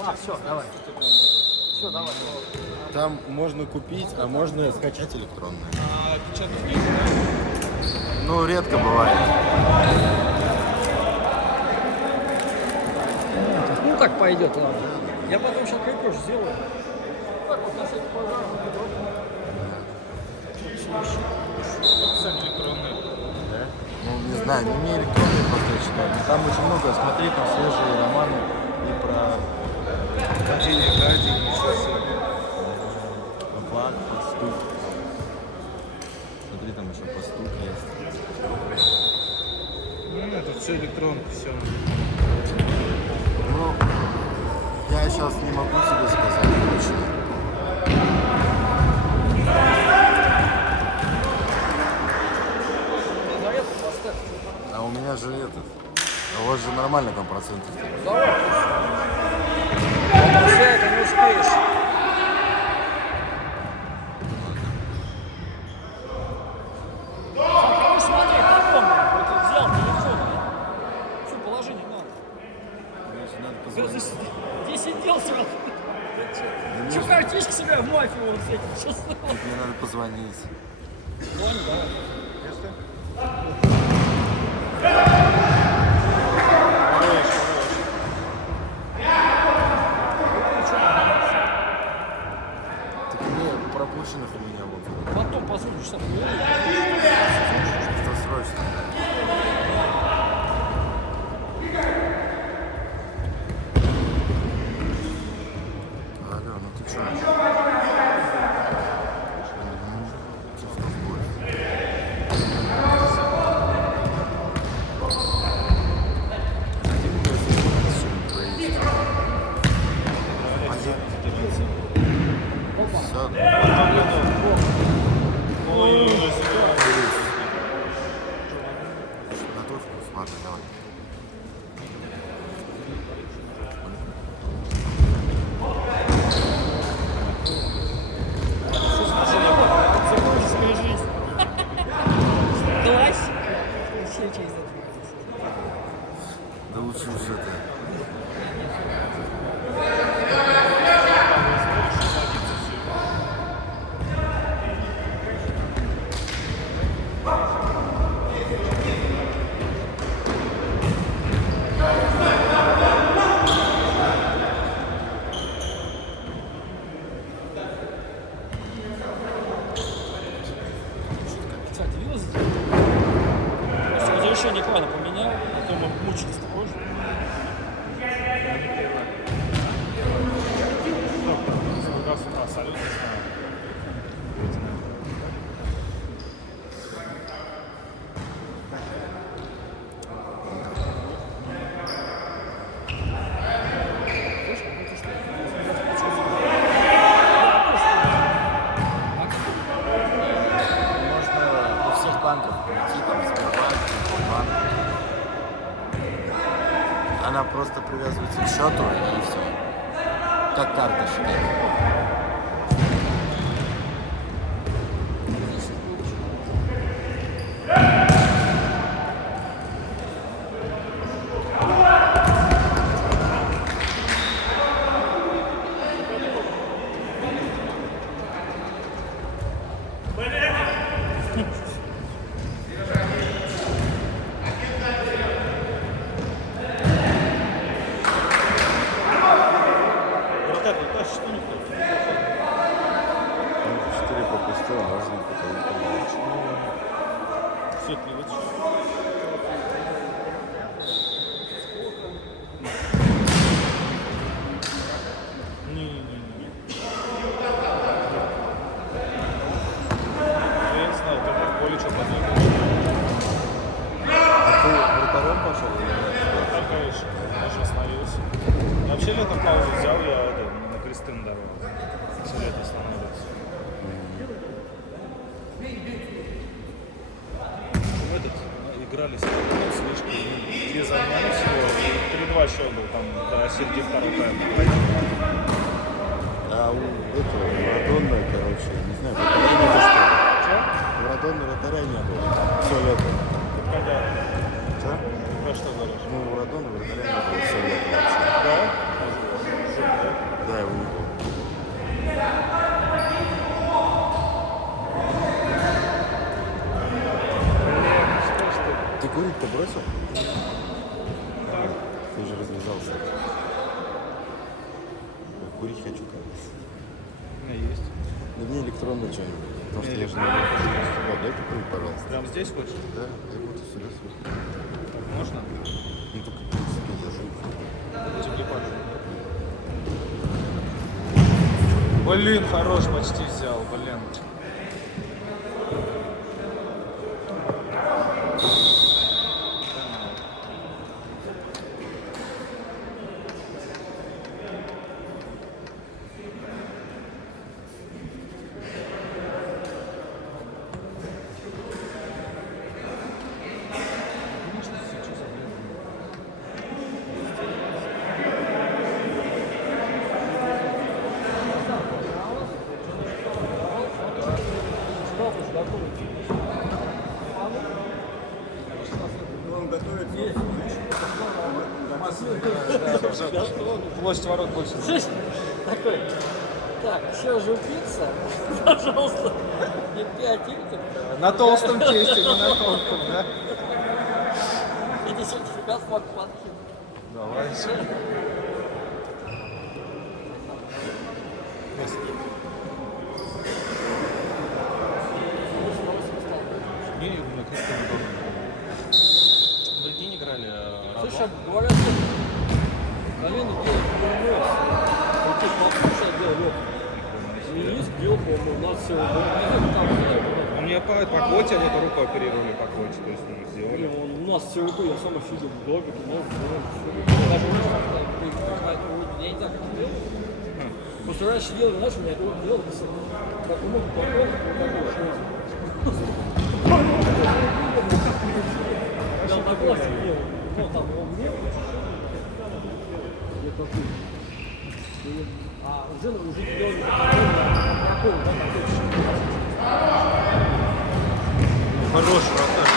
Все, давай. Все, давай. Там можно купить, а можно скачать электронное. А печатных нет? Ну, редко бывает. Ну так пойдет, ладно. Я потом сейчас крепеж сделаю. Так вот, на всякий пожар. Сами электронные. Да? Ну, не знаю, не электронные просто я читаю. Но там очень много, смотри, там свежие романы и про Академия, ничего себе. Влад, Пастух. Смотри, там еще Пастух есть. Ну, это все электронка, все. Ну, я сейчас не могу тебе сказать точно. А у меня же этот. А у вас же нормально там проценты. Давай. Все это не успеешь. Ну смотри, попомни. Вот взял телефон. Все, положи, не надо. Надо позвонить. Где сидел сразу? Че картишки себя в мафию вот с этим сейчас? Мне надо позвонить. Звони, давай. Так мне пропущенных у меня вот. Потом позвонишь, что Это срочно. Алло, ну ты чё? Чувство в гости. Готов? Ладно, давай. свою жизнь. Классика. Все через это. Да лучше уже это. Кстати, видел? Если разрешение экрана поменял, а то мы мучились позже. Салют. Можно у всех банков прийти, там Сбербанк, Банк. Она просто привязывается к счету и все. Как карта считается. Вратарь, да, что никто? 4 пропустил, можно потом. Все, не вытащишь. Не-не-не. Я не знаю, ты в поле что подъехал. А ты вратарем пошел? Так, конечно, даже остановился. Вообще летом паузу взял, я на Кристин давал. Все лето останавливался. Этот, играли слишком. 2 замены всего, и 3-2 счет был там до середины второго тайма. А у этого Марадона, короче, не знаю, вратаря не было, что ли? Че? У Марадона вратаря не было. Все лето. Когда? Что? Про что говоришь? Ну, у Марадона вратаря не было все лето вообще. Да? Трубку бросил? Ты уже развязался. Курить хочу, кажется. У меня есть. Да мне электронный чай. Потому что я же не могу. О, дай курить, пожалуйста. Прям здесь хочешь? Да, я буду сюда сверху. Можно? Ну только в принципе держи. Тебе покажу. Блин, хорош, почти взял, блин. Площадь ворот больше. Слышь, такой, так, все же пицца, пожалуйста, не 5 литров. На толстом тесте, не на тонком, да? И сертификат в Макпанке. Давай. Не, на Кристина дома. Другие не играли, Слушай, говорят, что колено делает перенос. Вот ты послушай, делал лёг. Денис делал, по-моему, у нас все. У меня по коте вот руку оперировали по коте, то есть мы сделали. У нас все руку, я сам офигел. Добик, у нас сделали все. Даже у нас, я не знаю, как это делал. Просто раньше делали, знаешь, у меня делал, как мог, потом, я такой делал. Ну, там его мне, а уже делали такой, да, Хороший вратарь.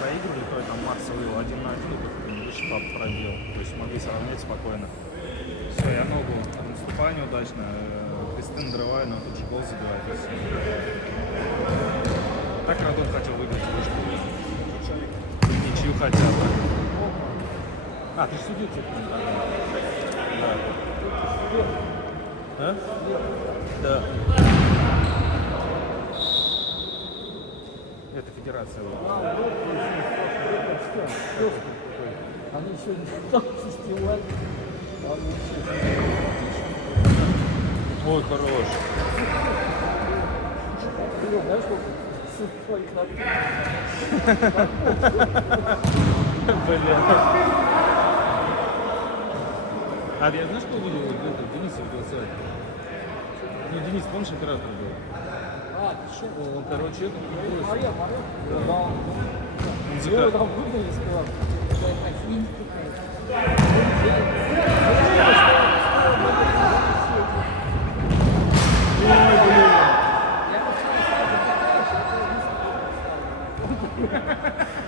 Проигрывали, который там Макс вывел 1-1, и выше пробил. То есть могли сравнять спокойно. Все, я ногу наступаю неудачно, Кристин дрываю, но тут же гол забивает. Так Радон хотел выиграть вышку. Ничью хотел. А, ты же судил типа? Да. Да? Да. Это федерация. Они сегодня там фестиваль. Ой, хорош. Знаешь, сколько? А я знаешь, что увидел? Дениса в голосовать. Ну, Денис, помнишь, оператор был? А, что? Он, короче, Мария, он его там выгнали, сказал.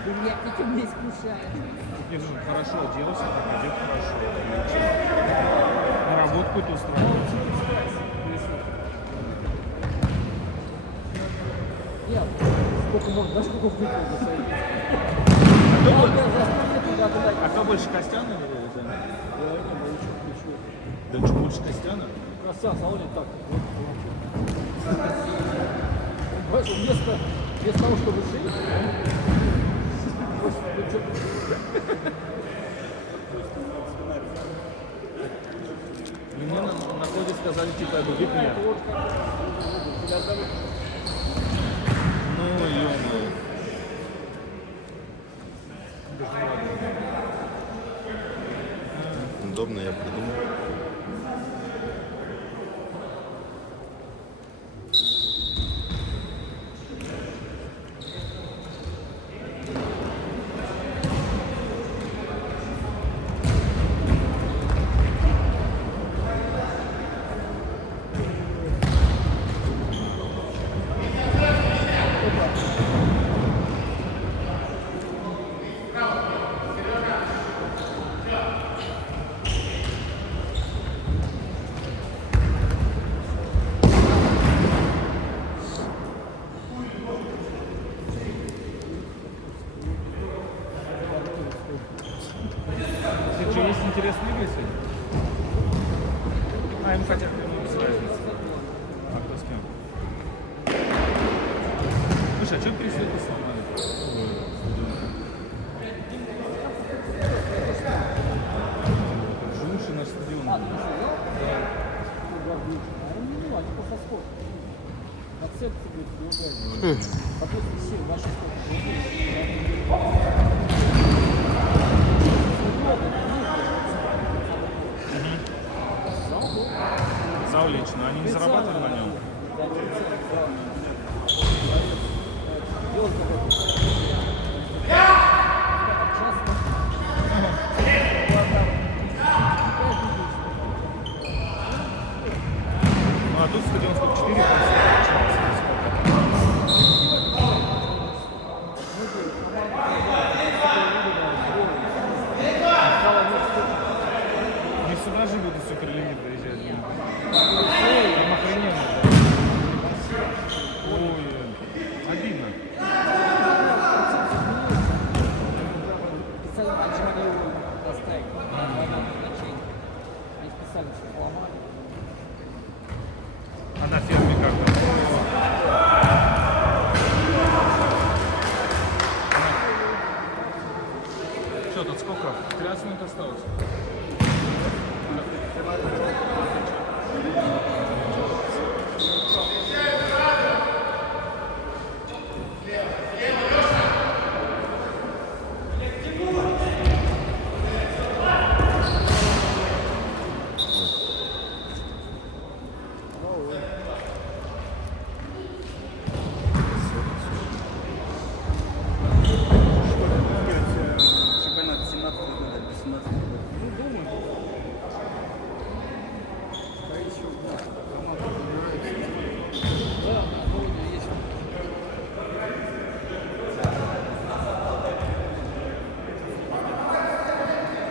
Ты меня этим не искушаешь. Держи, хорошо оделся, так одет хорошо. На работу какую-то устраивается. Нет, сколько можно, знаешь, сколько выпил за свои. А кто больше, Костяна или это? Я не могу ничего. Да что, больше Костяна? Красава, салоне так. Понимаешь, вместо того, чтобы жить, Мне на ходе сказали, типа, я бы выпил. Ну, ё-моё. Удобно, я придумал. ему хотя бы без разницы. А кто с кем? Слушай, а что пересылку сломали? Жуши на стадион. А ну, они по фасфору. Концепция, говорит, другая. Потом все ваши Зал лично, они не зарабатывали на нем? Ну а тут стадион 4, не сюда же будут суперлинии приезжать. Там охрененно. Ой, обидно. Специально раньше могли его доставить. Они специально все сломали. А на ферме как там? Что, тут сколько? 13 минут осталось. Чемпионат 17 года, 18 года. Ну, думаю. Скорее всего, да. Команда нравится. Да, на городе есть.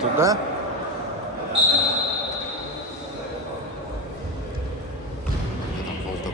Туда? Там воздух.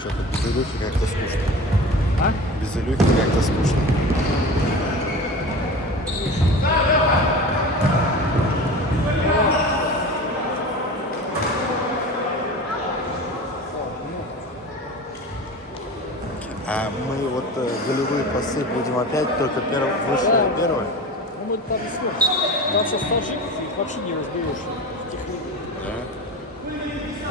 Что-то без Илюхи как-то скучно. А? Без Илюхи как-то скучно. А мы вот голевые пасы будем опять только выше первого? Ну, мы там не смотрим. Там сейчас таджиков, их вообще не разберешь. Этих людей.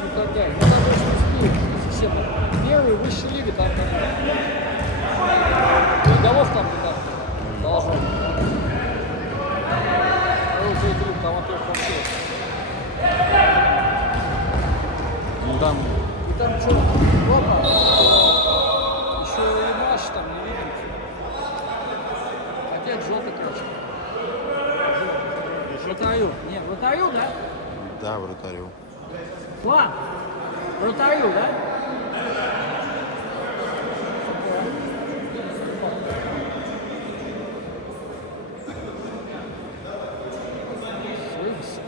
Ну, так далее. Ну, там очень успеют. Все там. Первые, высшая лига, там голов там не так должно быть. А вот эти люди, там, во-первых, вообще. Ну там И там что, ладно, еще и матч там не видим. Опять желтый красный. Вратарю. Нет, вратарю, да? да, вратарю. Ладно. Вратарю, да?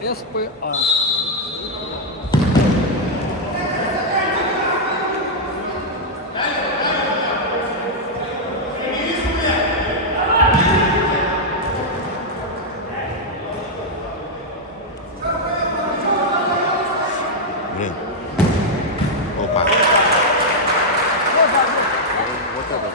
С СПА. Блин. Опа. Вот это да.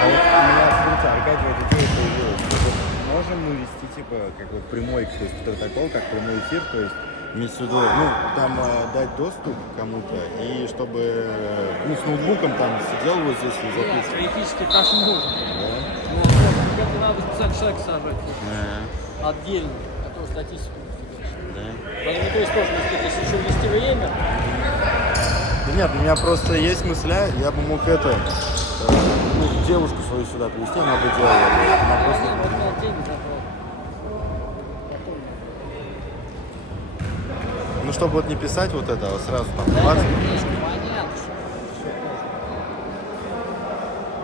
А вот у меня, смотрите, Аркадий, вот идея появилась. Вот можем мы вести, типа, как вот прямой, то есть протокол, как прямой эфир, то есть Имеется в виду, ну, там дать доступ кому-то, и чтобы, ну, с ноутбуком там сидел вот здесь и записывал. Теоретически так можно. Да? Но это надо специально человек сажать отдельно, который статистику ведет. Да. Поэтому, то есть тоже, если еще ввести время, Да нет, у меня просто есть мысля, я бы мог это, ну, девушку свою сюда привезти, она бы делала. Она просто... можно деньги забрать. Ну, чтобы вот не писать вот это, а сразу там Да, 20. конечно, понятно, что все можно.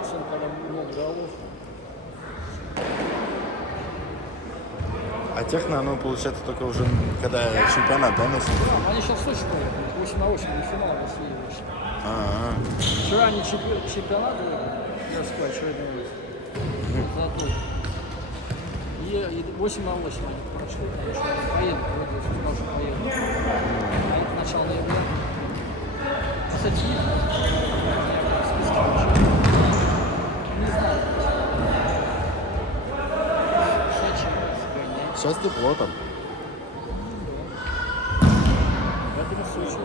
Особенно, когда много голов. А техно, оно получается только уже, когда чемпионат, да, носит? Они сейчас в Сочи поехали, 8 на 8, не финал России вышли. Вчера они чемпионат мирской очередной золотой. И 8 на 8 они прошли, потому что они поедут, тоже поедут. А это начало ноября. Кстати, не знаю. Сейчас тепло там. Поэтому Сочи.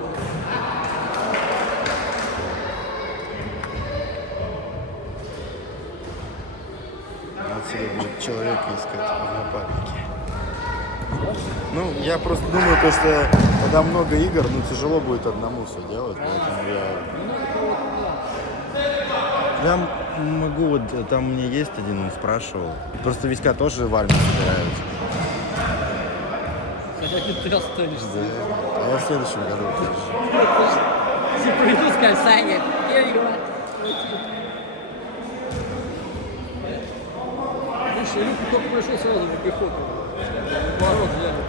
Надо себе будет человека искать в напарнике. Ну, я просто думаю, то, что когда много игр, ну, тяжело будет одному все делать, поэтому я могу, вот там у меня есть один, он спрашивал. Просто Витька тоже в армии собирается. Хотя ты останешься. Да. А я в следующем году, конечно. Все придут, сказать, Саня, вперед. Видишь, Илюха только пришел сразу в пехоту. Наоборот, взяли.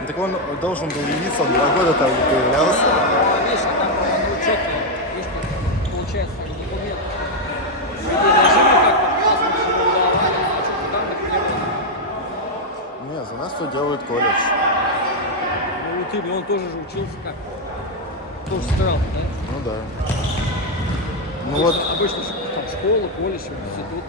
Ну, так он должен был явиться, он 2 года там не появлялся. Видишь, а там он четко, видишь, как получается, не умеет. Даже как-то классно всего давали, а что-то там так не было. Не, за нас все делает колледж. Ну, вот именно, он тоже же учился как? Тоже странно, да? Ну да. Ну Обычно- вот, Обычно там школа, колледж, институт.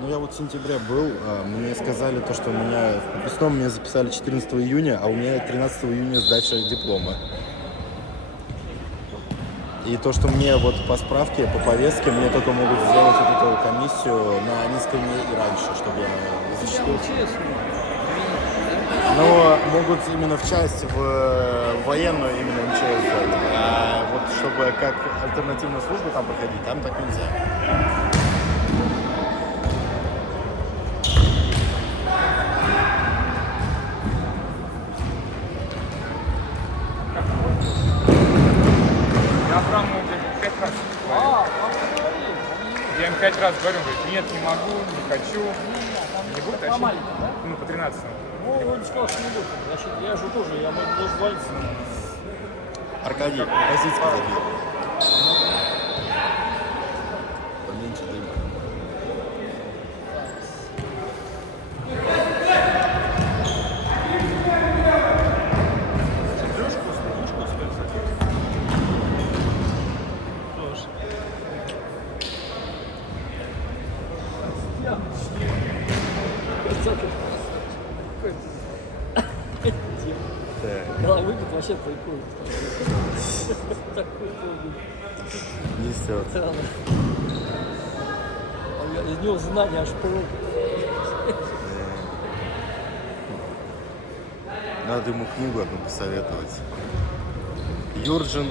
ну я вот в сентябре был, мне сказали то, что меня в выпускном меня записали 14 июня, а у меня 13 июня сдача диплома. И то, что мне вот по справке, по повестке, мне только могут сделать вот эту комиссию на несколько дней и раньше, чтобы я защитил. Честно. Но могут именно в часть, в военную именно МЧС сделать. А вот чтобы как альтернативную службу там проходить, там так нельзя. Я Абрамову 5 раз говорю. Я им 5 раз говорю, говорит, нет, не могу, не хочу. Не будет, а Маленький, да? ну, по 13. Ну, вроде сказал, что не будет. Значит, я же тоже, я могу даже звонить. Аркадий, Козицкий забил. Поменьше дыма. Когда выпит, вообще прикольно. Такой помню. Несет. Странно. Из него знания аж прут. Надо ему книгу одну посоветовать. Юрджин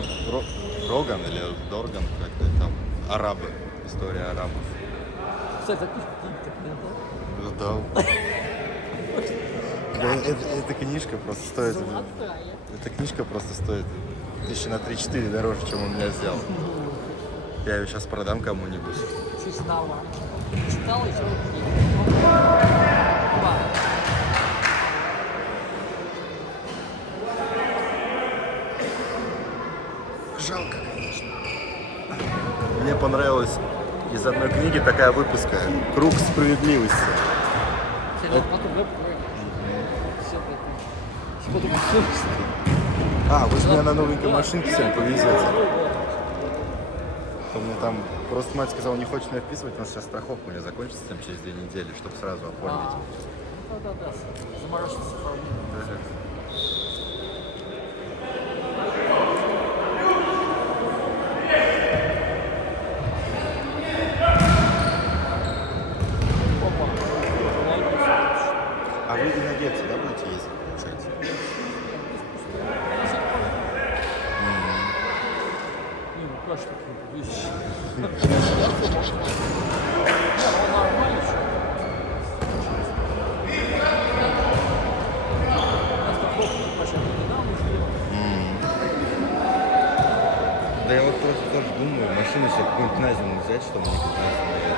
Роган или Дорган, как-то там. Арабы. История арабов. Кстати, таких книг-то нет, да? Да. Эта книжка просто стоит. Эта книжка просто стоит 3-4 дороже, чем он меня сделал. Я ее сейчас продам кому-нибудь. Честного. Читал эти вот книги. Два. Жалко, конечно. Мне понравилась из одной книги такая выпуска «Круг справедливости». Потом, да, все это. Потом все. А, вы же меня на новенькой машинке сегодня повезете. То мне там просто мать сказала, не хочет меня вписывать, у нас сейчас страховка у меня закончится там через 2 недели, чтобы сразу оформить. Да-да-да. Заморочиться оформление. Видишь? Не, он нормальный человек. Просто фотки почему-то недавно сделал. Да я вот просто тоже думаю, машину себе какую-нибудь на зиму взять, чтобы не кататься на этой.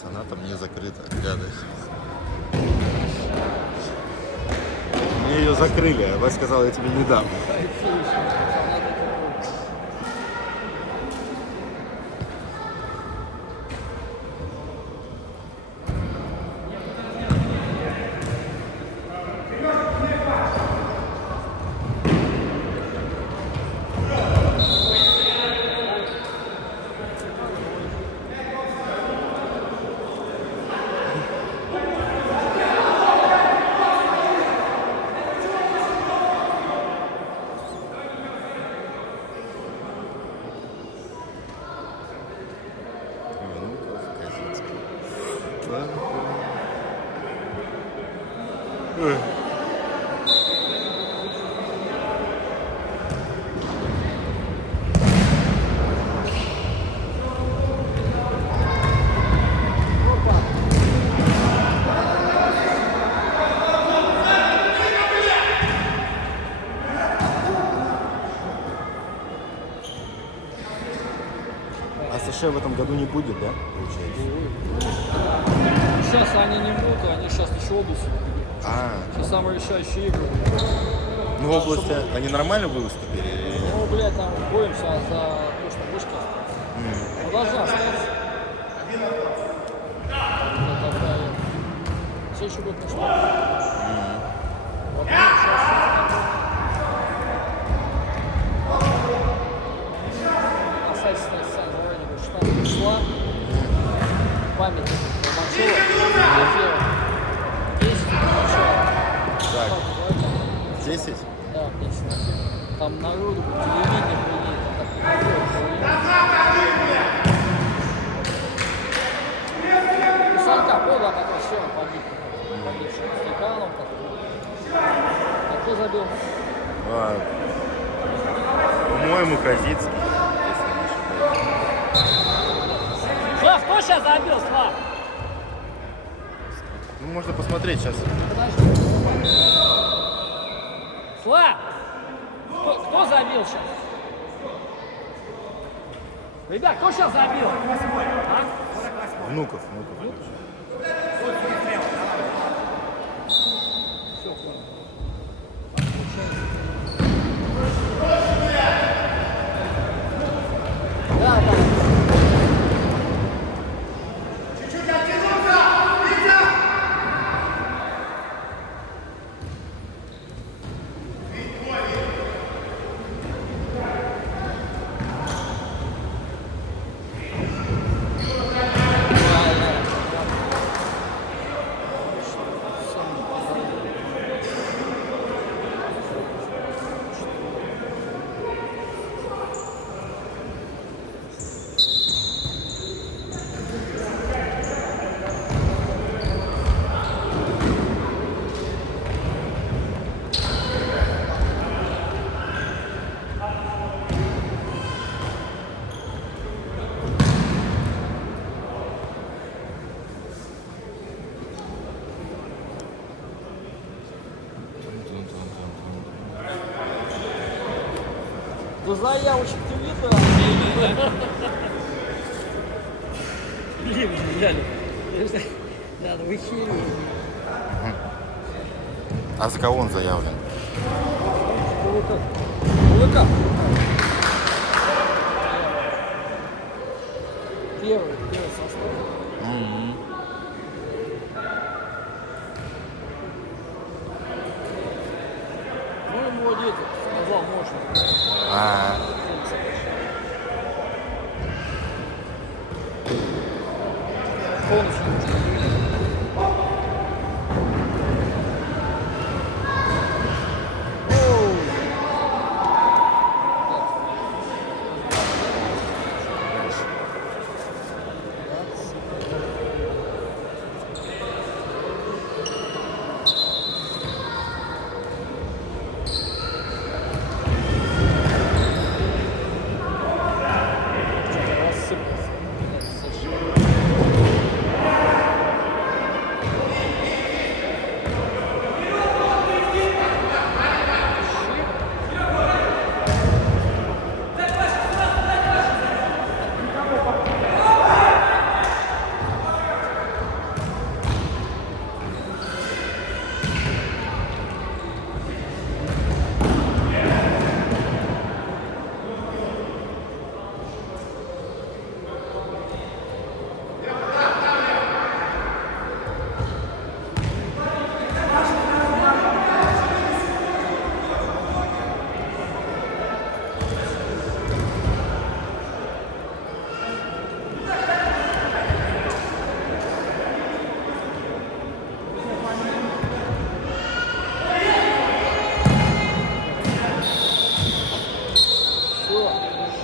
Соната мне закрыта, гады. Мне ее закрыли, а Вась сказал, я тебе не дам. А США в этом году не будет, да, получается? Сейчас они не будут, они сейчас еще область. Сейчас самые решающие игры. Ну, в области они нормально выступили? Или нет? Ну, блядь, там боремся за то, что вышка. Ну, должна остаться. Это, блядь, следующий год начнем. Вот, на сайте стоит сайт заранее, 16 числа. Памятник Ломачева. 10 начала. Так. 10? Да, 10. Там народу, телевидение приедет, там так не и Санька Пола, который все погибший с Тиканом, а кто забил? По-моему, Козицкий, если не ошибаюсь. Слав, кто сейчас забил, Слав? Ну, можно посмотреть сейчас. Подожди. Слав! Кто забил сейчас? Ребят, кто сейчас забил? А? Внуков. Все, понял. Да. До заявочек ты видно? Блин, взяли. Надо в эфире. А за кого он заявлен? ВК. Первый состав. Ну, ему дети сказал, можно. Полностью нужно.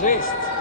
Жесть.